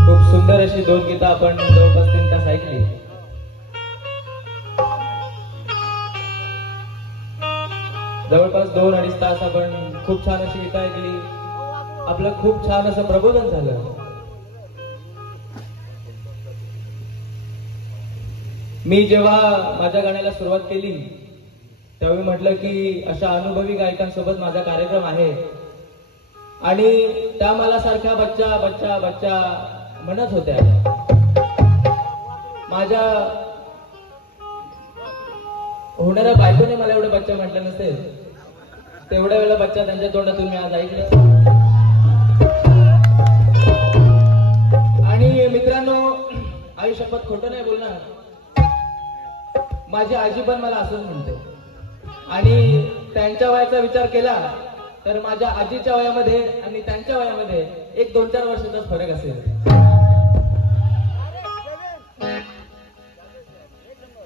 खूप सुंदर अशी दोन गीतं आपण जवळपास 3 तास ऐकली. जवळपास 2-2.5 तास आपण खूप छान अशी गीतं ऐकली. आपलं खूप छान असं प्रबोधन झालं. मी जेव्हा माझ्या गाण्याला सुरुवात केली त्यावेळी म्हटलं की अशा अनुभवी गायकांसोबत माझा कार्यक्रम आहे आणि त्या मला सारख्या बच्चा बच्चा बच्चा म्हणत होत्या. माझ्या होणाऱ्या बायकोने मला एवढं बच्चा म्हटलं नसेल, तेवढ्या वेळा बच्चा त्यांच्या तोंडातून मी आज ऐकलं. आणि मित्रांनो, आयुष्यात खोटं नाही बोलणार, माझी आजी पण मला असंच म्हणते. आणि त्यांच्या वयाचा विचार केला तर माझ्या आजीच्या वयामध्ये आणि त्यांच्या वयामध्ये 1-2-4 वर्षाचाच फरक असेल.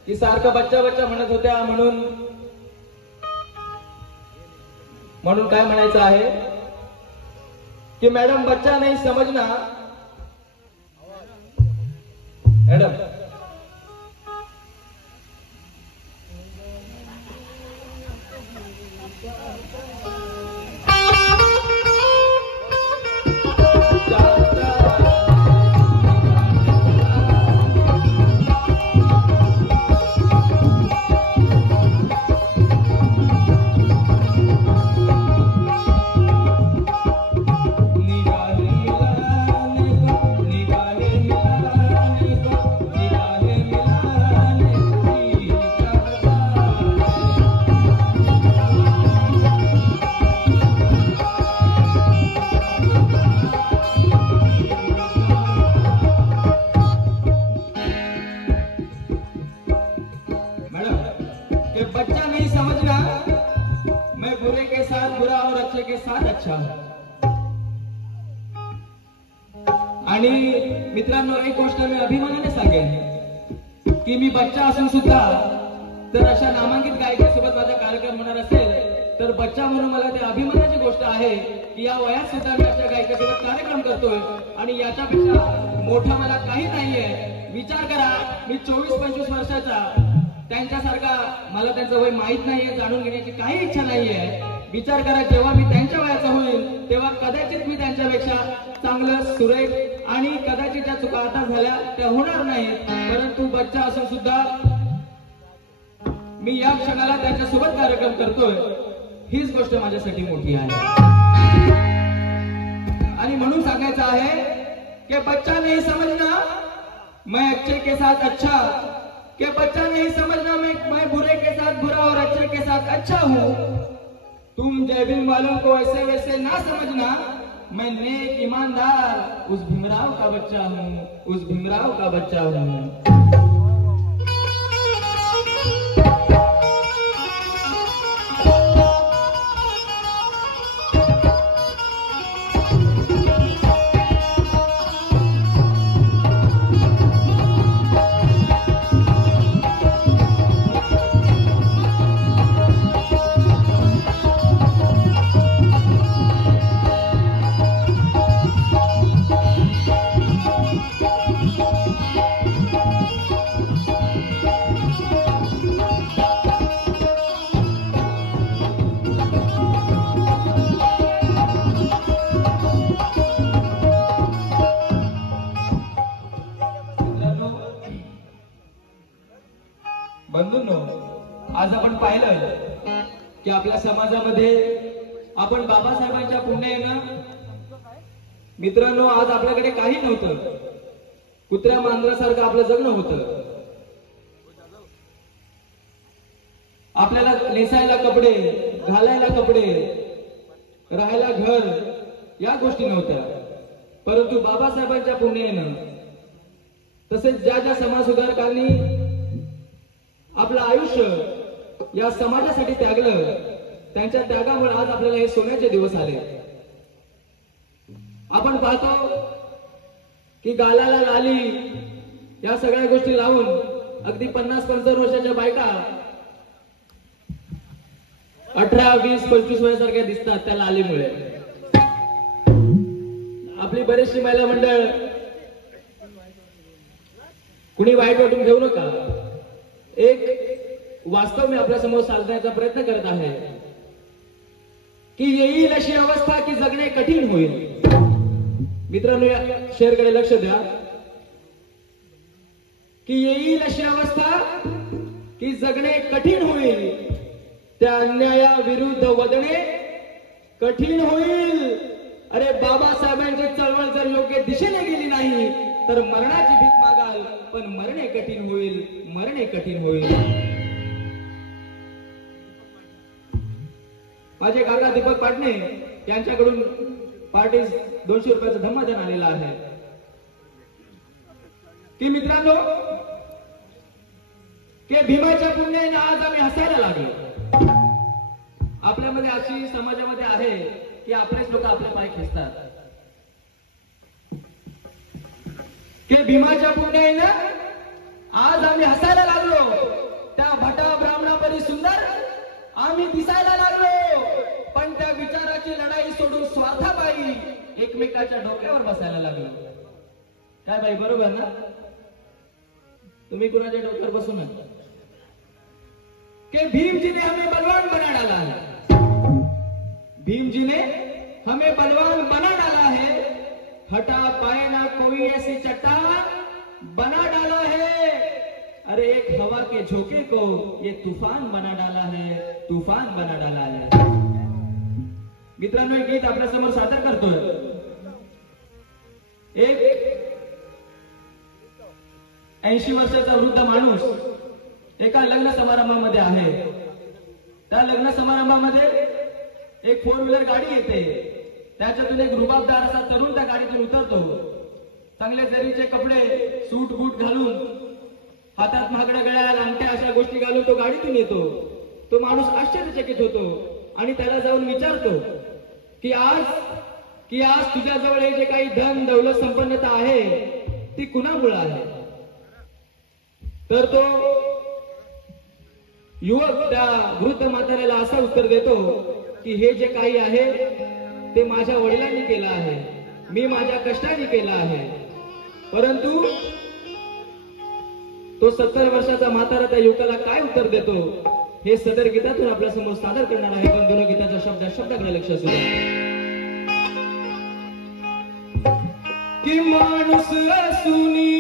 की सारखं बच्चा बच्चा म्हणत होत्या. म्हणून काय म्हणायचं आहे की मॅडम बच्चा नाही समजना मॅडम. बच्चा नहीं समझना, मैं बुरे के साथ बुरा और अच्छे के साथ अच्छा. आणि मित्रांनो, एक गोष्ट मी अभिमानाने सांगेन की मी बच्चा असून सुद्धा तर अशा नामांकित गायकांसोबत माझा कार्यक्रम होणार असेल तर बच्चा म्हणून मला ते अभिमानाची गोष्ट आहे की या वयात सुद्धा मी अशा गायकांसोबत कार्यक्रम करतोय. आणि याच्यापेक्षा मोठा मला काही नाहीये. विचार करा, मी 24-25 वर्षाचा, त्यांच्यासारखा मला त्यांचं वय माहीत नाहीये, जाणून घेण्याची काही इच्छा नाहीये. विचार करा, जेव्हा मी त्यांच्या वयाचा होईल तेव्हा कदाचित मी त्यांच्यापेक्षा चांगलं, सुरेख आणि कदाचित त्या चुका आता झाल्या त्या होणार नाहीत. परंतु बच्चा असून सुद्धा मी या क्षणाला त्यांच्यासोबत कार्यक्रम करतोय, हीच गोष्ट माझ्यासाठी मोठी आहे. आणि म्हणून सांगायचं आहे की बच्चा नहीं समझना, मैं अच्छे के साथ अच्छा, कि बच्चा नहीं समझना, मैं बुरे के साथ बुरा और अच्छे के साथ अच्छा हूँ. तुम जय भीम वालों को ऐसे वैसे ना समझना, मैं नेक ईमानदार उस भीमराव का बच्चा हूँ, उस भीमराव का बच्चा हूँ. बंधूंनो, आज आपण पाहिलं की आपल्या समाजामध्ये आपण बाबासाहेबांच्या पुण्यानं, मित्रांनो, आज आपल्याकडे काही नव्हतं. कुत्र्या मांजरासारखं आपलं जगणं होतं. आपल्याला नेसायला कपडे, घालायला कपडे, राहायला घर, या गोष्टी नव्हत्या. परंतु बाबासाहेबांच्या पुण्यानं, तसेच ज्या ज्या समाजसुधारकांनी आपलं आयुष्य या समाजासाठी त्यागलं, त्यांच्या त्यागामुळे आज आपल्याला हे सोन्याचे दिवस आले. आपण पाहतो की गालाला लाली, या सगळ्या गोष्टी लावून अगदी 50-55 वर्षाच्या बायका 18, 20, 25 वयासारख्या दिसतात त्या लालीमुळे. आपली बरीचशी महिला मंडळ कुणी वाईट वाटून घेऊ नका. एक वास्तव मी आपल्या समोर साधण्याचा प्रयत्न करत आहे की येईल अशी अवस्था की जगणे कठीण होईल. मित्रांनो, या शेअरकडे लक्ष द्या की येईल अशी अवस्था की जगणे कठीण होईल. त्या अन्यायाविरुद्ध वदणे कठीण होईल. अरे बाबासाहेबांची चळवळ जर योग्य दिशेने गेली नाही तर मरणाची भीक मागाल, पण मरणे कठीण होईल, मरणे कठीण होईल. माझे काका दीपक पाटणे यांच्याकडून पार्टीस 200 रुपयाचा धम्मदान आलेला आहे की मित्रांनो, की भीमाच्या पुण्याने आज आम्ही हसायला लागलो. आपल्यामध्ये अशी समाजामध्ये आहे की आपलेच लोक आपले पाय खेचतात. की भीमाच्या पुण्याने आज आम्ही हसायला लागलो. त्या भटा ब्राह्मणापरी सुंदर आम्ही दिसायला लागलो. पण त्या विचाराची लढाई सोडून स्वार्थापायी एकमेकाच्या डोक्यावर बसायला लागलो. काय बाई, बरोबर ना? तुम्ही कुणाच्या डोक्यावर बसू नका. कि भीम जी ने हमें बलवान बना डाला है. भीम जी ने हमें बलवान बना डाला है. हटा पाए ना कोई ऐसी चट्टान बना डाला है. अरे एक हवा के झोंके को ये तूफान बना डाला है, तूफान बना डाला है. मित्रांनो, एक गीत आपल्या समोर सादर करतोय. एक 80 वर्षाचा वृद्ध माणूस एका लग्न समारंभामध्ये आहे. त्या लग्न समारंभामध्ये एक 4 व्हीलर गाडी येते. त्याच्यातून एक रुबाबदार असा तरुण त्या गाडीतून उतरतो. चांगले जरीचे कपडे, सूट बूट घालून, हातात महागड्या गळ्याला अंगठ्या अशा गोष्टी घालून तो गाडीतून येतो. तो माणूस आश्चर्यचकित होतो आणि त्याला जाऊन विचारतो की आज तुझ्याजवळ हे जे काही धन दौलत संपन्नता आहे ती कुणामुळे आहे. तर तो युवक त्या वृद्ध म्हाताऱ्याला असं उत्तर देतो की हे जे काही आहे ते माझ्या वडिलांनी केलं आहे, मी माझ्या कष्टाने केलं आहे. परंतु तो 70 वर्षाचा म्हातारा त्या युवकाला काय उत्तर देतो हे सदर गीतातून आपल्या समोर सादर करणार आहे. पण दोन गीताच्या शब्दाकडे लक्ष असू द्या. की माणूस असुनी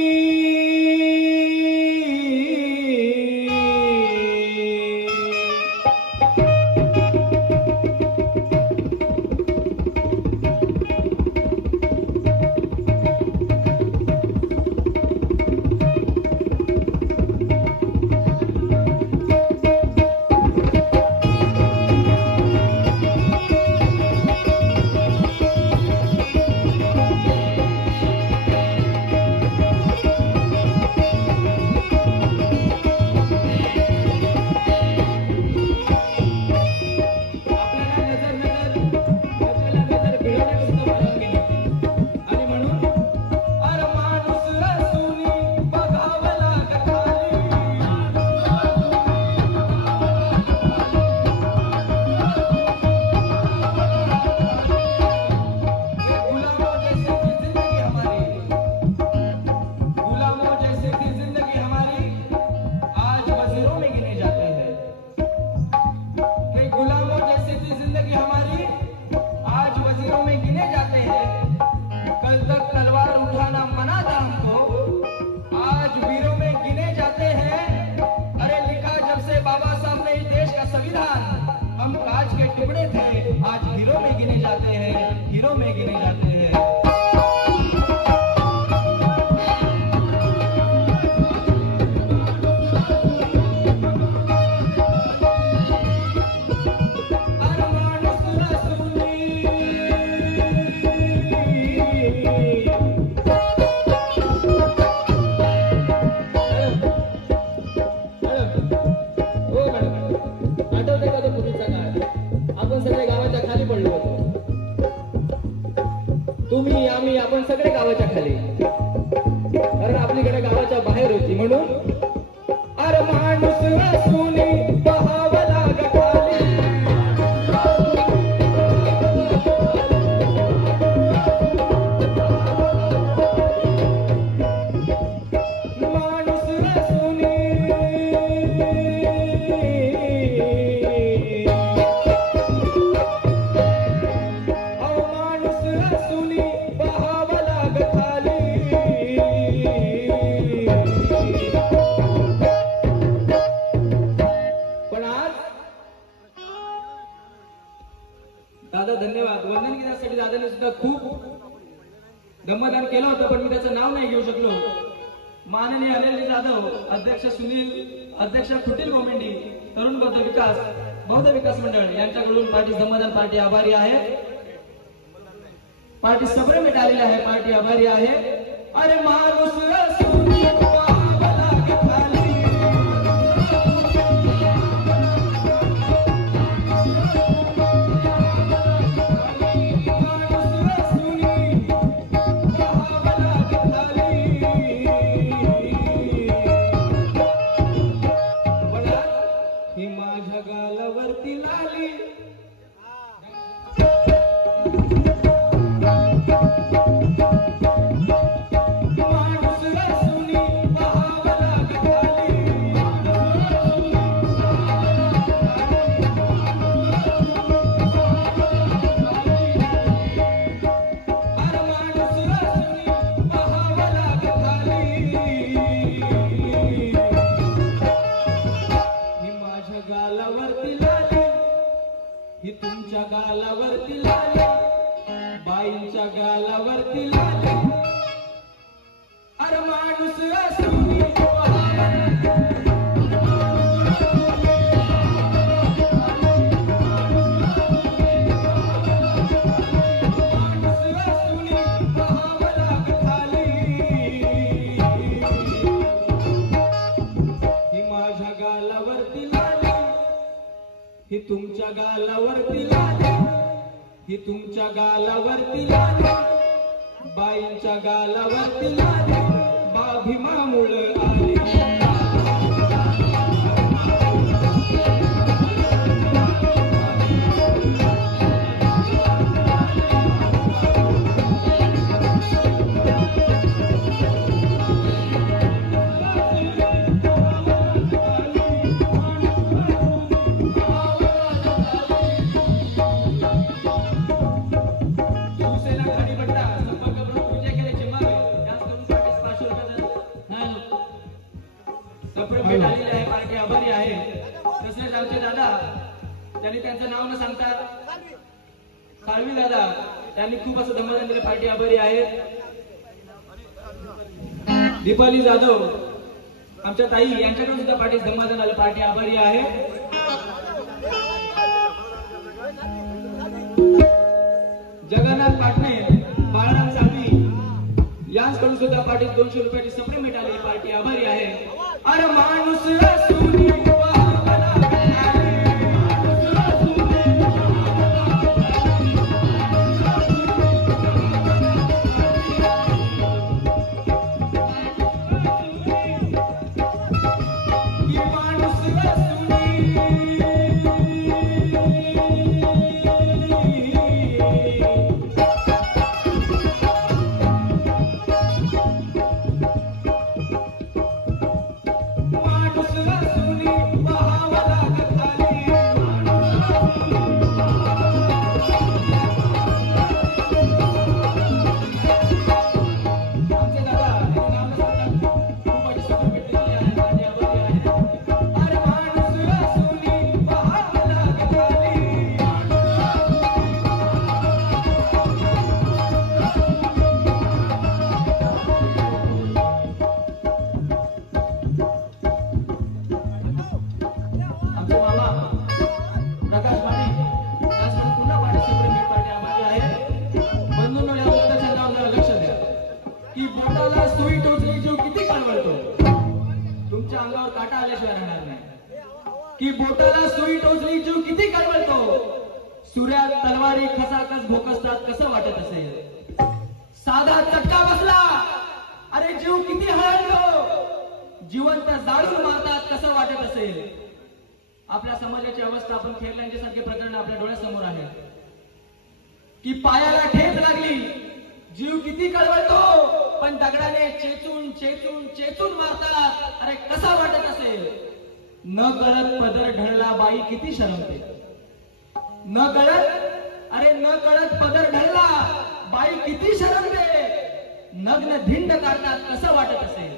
आपण सगळे गावाच्या खाली, कारण आपलीकडे गावाच्या बाहेर होती. म्हणून अरे माणूस असून पहावा लाग खाली, माणूस दादा धन्यवाद. वंदन घेण्यासाठी दादाने सुद्धा खूप दमदान केलं होतं, पण मी त्याचं नाव नाही घेऊ शकलो. माननीय अनिल जाधव, अध्यक्ष सुनील, अध्यक्ष कुटील गोमेंडी, तरुण बौद्ध विकास मंडळ यांच्याकडून पार्टी दमदान पार्टी आभारी आहे. पार्टी सबरमेट आलेली आहे, पार्टी आभारी आहे. अरे माणूस ही तुमच्या गालावरती लाली, बाईंच्या गालावरती लाली. अरे माणूस असुनी ही तुमच्या गालावरती लाली, ही तुमच्या गालावरती लाली, बाईंच्या गालावरती लाली, भीमामुळं आली. पार्टी आभारी आहे. तसेच आमचे दादा, त्यांनी त्यांचं नाव न सांगता साळवी दादा, त्यांनी खूप असं दमदान दिले, पार्टी आभारी आहे. दीपाली जाधव आमच्या ताई, यांच्याकडून सुद्धा पार्टी दमदान आलं, पार्टी आभारी आहे. जगन्नाथ पाटणे, बाळाराम साळवी यांच्याकडून सुद्धा पार्टी 200 रुपयाची सप्लिमेंट आली, पार्टी आभारी आहे. अरे माणूस असुनी की बोटाला सुई टोचली जीव किती कळवळतो, सूर्यात तलवारी खसाखस भोकसतात कसं वाटत असेल, साधा चटका बसला अरे जीव किती हळतो, जिवंत जाळून मारतात कसं वाटत असेल. आपल्या समाजाची अवस्था आपण खेळल्यांच्या सारखे प्रकरण आपल्या डोळ्यासमोर आहे की पायाला ठेच लागली जीव किती कळवळतो, पण दगडाने चेचून चेचून चेचून मारतात अरे कसा वाटत असेल. न कळत पदर ढळला बाई किती शरमते, न कळत अरे न कळत पदर ढळला बाई किती शरमते. नग्न धिंड काढण्यात कसं वाटत असेल.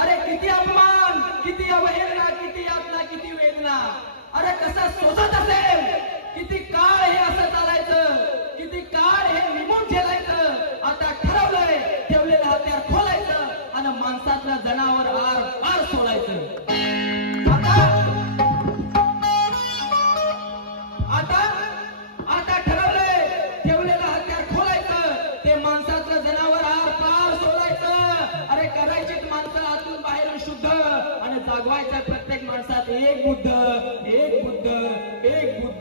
अरे किती अपमान, किती अवहेलना, किती यातना, किती वेदना. अरे कसं सोसत असेल. किती काळ हे असं चालायचं, किती काळ हे निमून ठेवायचं. आता ठरवलंय ठेवलेलं हत्यार खोलायचं आणि माणसातलं जनावर आर आर सोडायचं. आता आता ठरवलंय ठेवलेलं हत्यार खोलायचं, ते माणसातलं जनावर आर पार सोडायचं. अरे करायचीच माणसं आतून बाहेरून शुद्ध आणि जागवायचं प्रत्येक माणसात एक बुद्ध, एक बुद्ध, एक बुद्ध.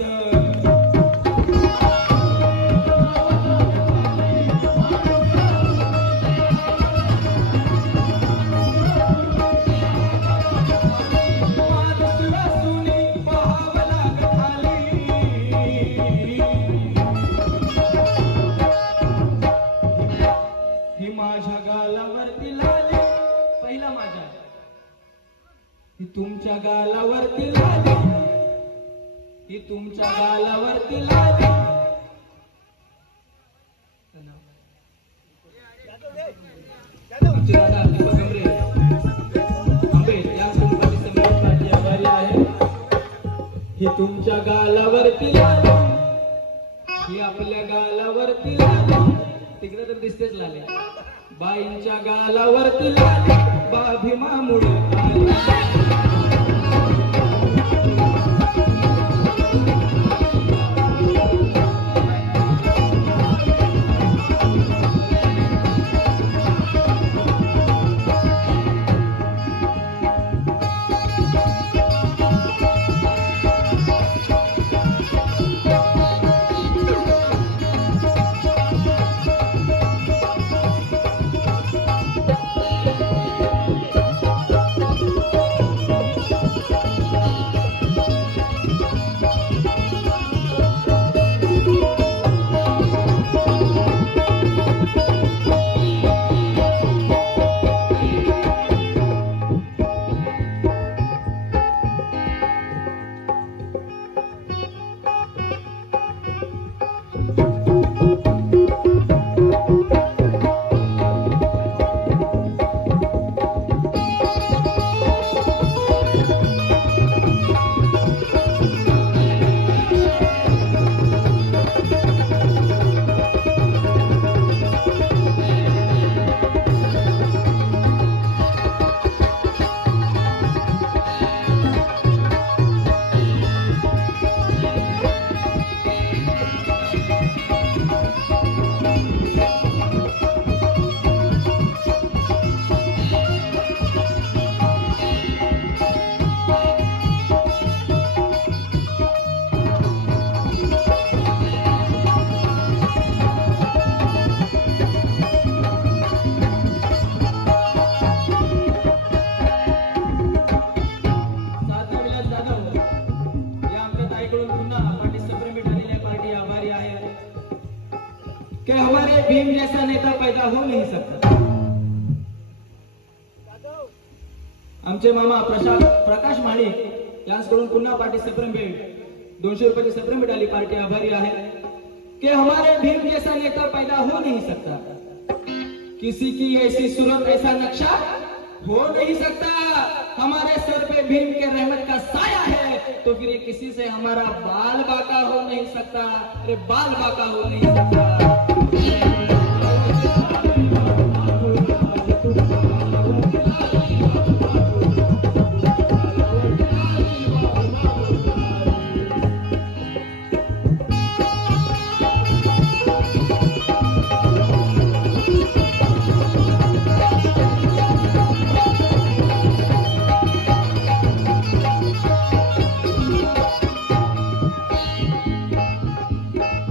तुमच्या गालावरती लाली, ही तुमच्या गालावरती लाली. आमचे दादा दीपक आंबे या संघाची समिती आभारी आहे. ही तुमच्या गालावरती लाली, ही आपल्या गालावरती लाली. तिकडे तर दिसतेच लाली. बाईंच्या गालावरती लाली, बा भीमामुळे आली. कि हमारे भीम जैसा नेता पैदा हो नहीं सकता. आमचे मामा प्रकाश माणिक यांच्याकडून पुन्हा पार्टी सप्रेम भेट 200 रुपयाची सप्रेम भेट आली. पार्टी आभारी आहे. कि हमारे भीम जैसा नेता पैदा हो नहीं सकता. किसी की ऐसी सूरत ऐसा नक्शा हो नहीं सकता. हमारे सर पे भीम के रहमत का साया है, तो फिर किसी से हमारा बाल बाका हो नहीं सकता. अरे बाल बाका हो नहीं सकता.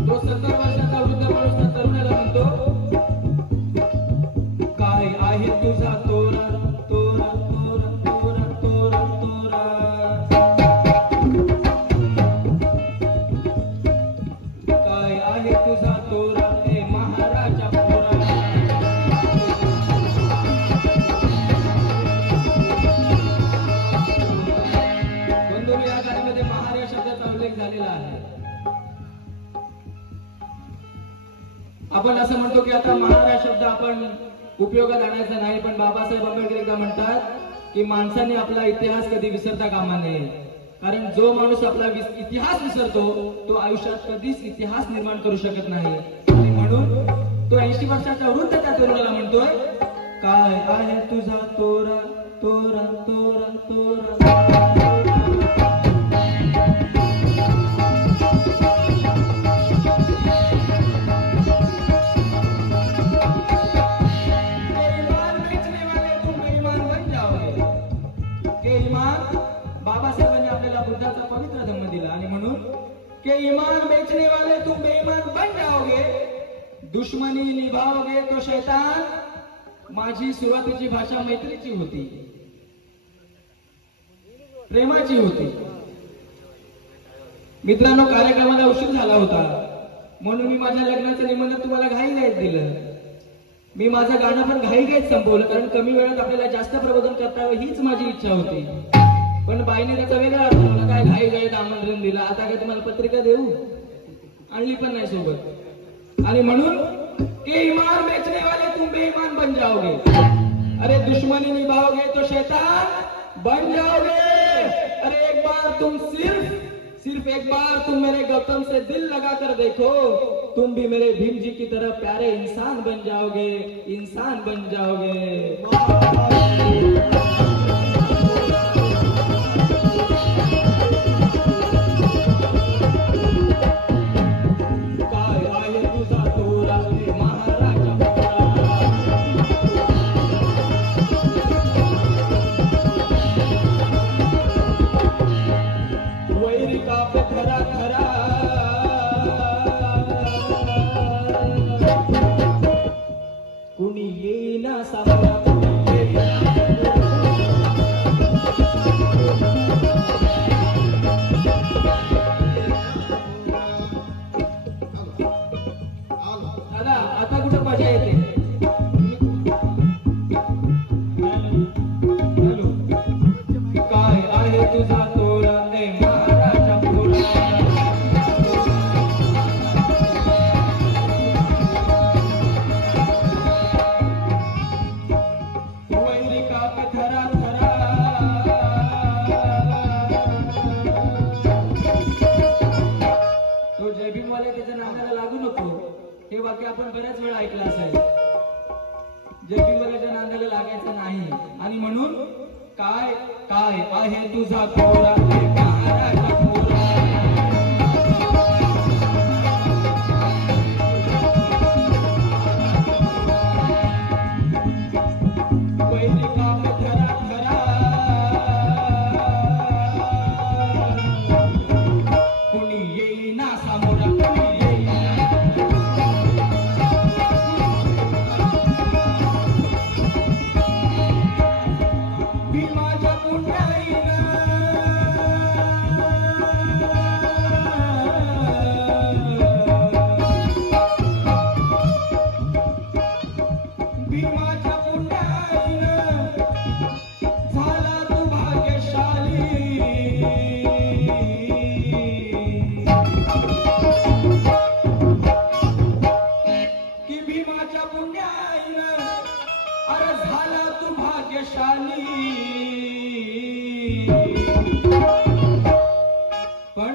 तो 70 वर्षाचा वृद्ध माणूस तरुणाला म्हणतो, आपण असं म्हणतो की आता महाराज शब्द आपण उपयोगात आणायचा नाही, पण बाबासाहेब आंबेडकर एकदा म्हणतात की माणसाने आपला इतिहास कधी विसरता कामा नये. कारण जो माणूस आपला इतिहास विसरतो तो आयुष्यात कधीच इतिहास निर्माण करू शकत नाही. आणि म्हणून तो 80 वर्षाच्या वृद्ध त्या तरुणाला म्हणतोय, काय आहे तुझा तोरा तोरा तोरा तोरा. बाबासाहेबांनी आपल्याला बुद्धाचा पवित्र धम्म दिला आणि म्हणून के ईमान बेचने वाले तुम बेईमान बन जाओगे, दुश्मनी निभाओगे तो शैतान. माझी सुरुवातीची भाषा मैत्रीची होती, प्रेमाची होती. मित्रांनो, कार्यक्रमाला उशीर झाला होता म्हणून मी माझ्या लग्नाचं निमंत्रण तुम्हाला घाईघाईत दिलं. मी माझं गाणं पण घाईघाईत संपवलं, कारण कमी वेळात आपल्याला जास्त प्रबोधन करता यावं हीच माझी इच्छा होती. पण बाईने त्याचा वेगळा अर्थ मला काय घाईघाईत आमंत्रण दिलं, आता काय तुम्हाला पत्रिका देऊ, आणली पण नाही सोबत. आणि म्हणून के ईमान बेचने वाले तुम बेईमान बन जाओगे, अरे दुश्मनी निभाओगे तो शैतान बन जाओगे. अरे एक बार तुम सिर्फ एक बार तुम मेरे गौतम से दिल लगा कर देखो, तुम भी मेरे भीम जी की तरह प्यारे इंसान बन जाओगे, इंसान बन जाओगे. आपण बऱ्याच वेळा ऐकलं असेल, जगदीवराच्या नांदाला लागायचं नाही. आणि म्हणून काय काय आहे तुझा तोरा महाराजा तोरा. पण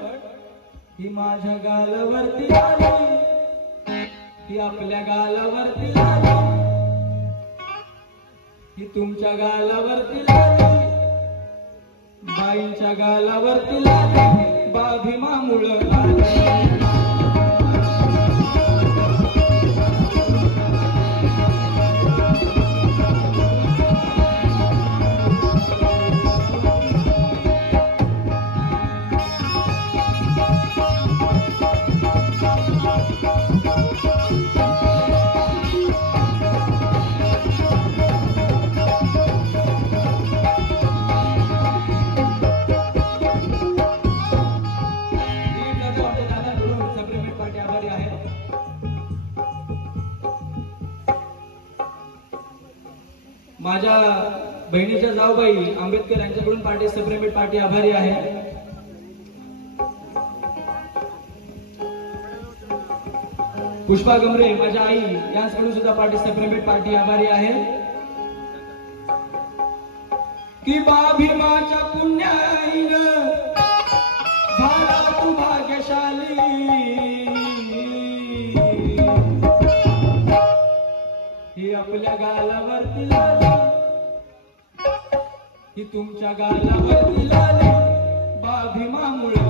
ही माझ्या गालावरती आली, ही आपल्या गालावरती आली, ही तुमच्या गालावरती आली, बाईंच्या गालावरती आली, बा भीमामुळं आली. माझ्या बहिणीच्या जाऊबाई आंबेडकर यांच्याकडून पार्टी सप्रेमेट पार्टी आभारी आहे. पुष्पा गमरे माझ्या आई यांच्याकडून सुद्धा पेमेंट पार्टी आभारी आहे की बा भीमाच्या पुण्याईनं झाला तू भाग्यशाली ही आपल्या गालावरती लाली ही तुमच्या गालावरती लाली बा भीमामुळे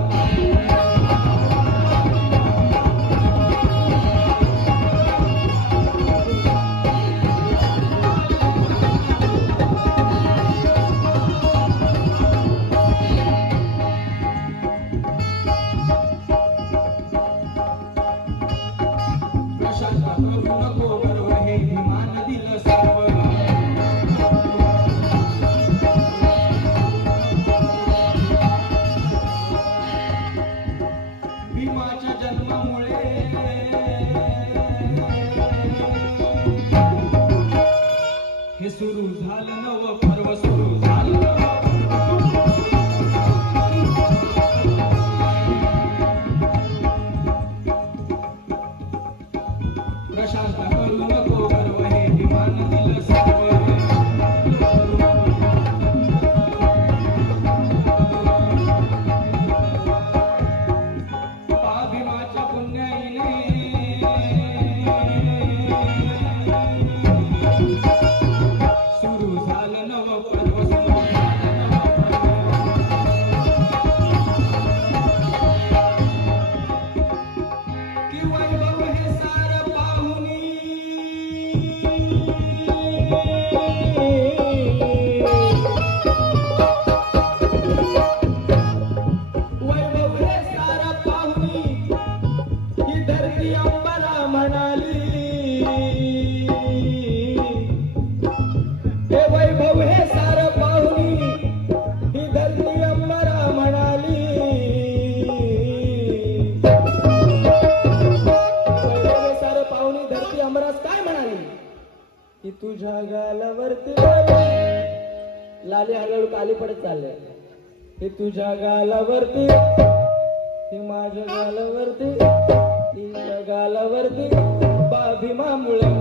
हे सुरू झालं नव पर्व सुरू झालं प्रशांत करू नको गर्व हे विमान दिलं सर्व भीमाच्या पुण्याईने तुझ्या गालावरती लाली हळूहळू काली पडत चालले हे तुझ्या गालावरती हे माझ्या गालावरती हिच्या गालावरती बा भीमामुळे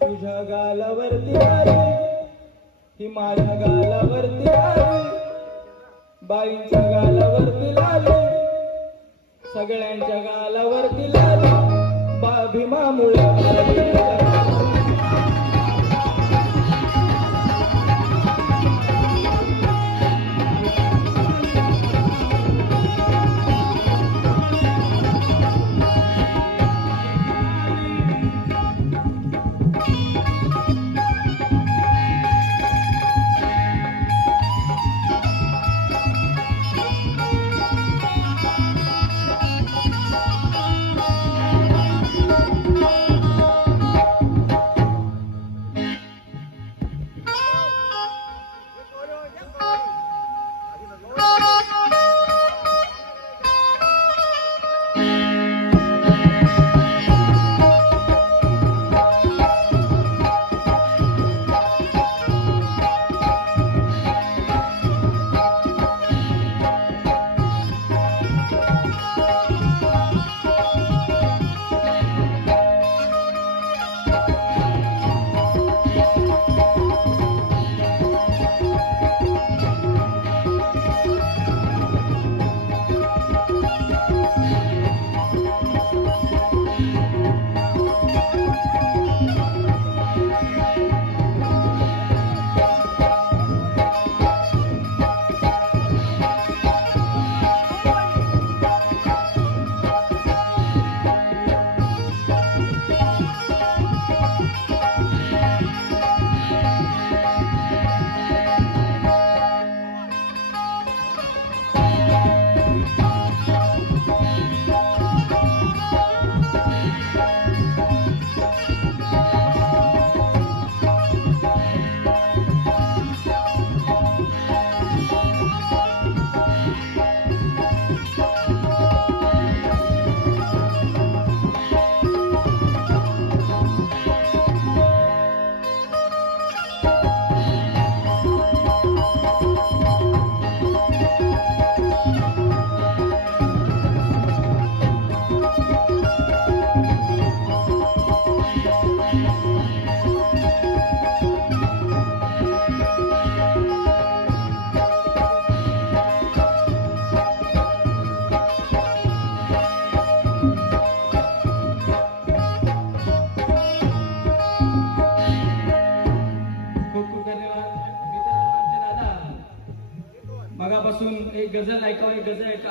तुझ्या गालावरती आली ही माझ्या गालावरती आली बाईंच्या गालावरती लाली सगळ्यांच्या गालावरती लाली बा भीमामुळे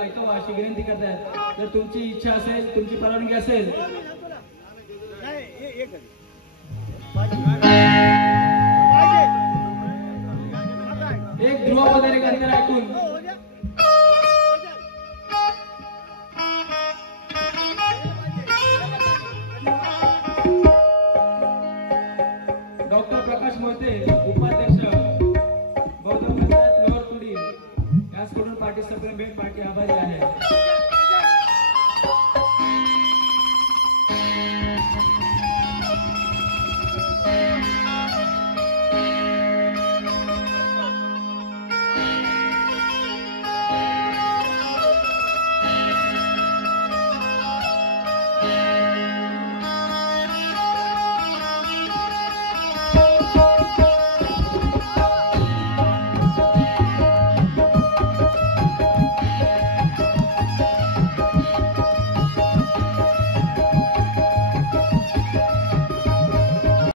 ऐकावा अशी विनंती करतायत. जर तुमची इच्छा असेल, तुमची परवानगी असेल एक ध्रुवपद एक अंतर ऐकून डॉक्टर प्रकाश मोहिते उपाध्यक्ष गौतम पंचायत लोअर तुडी याचकडून पार्टी सप्लिमेंट पार्टी आभारी आहे.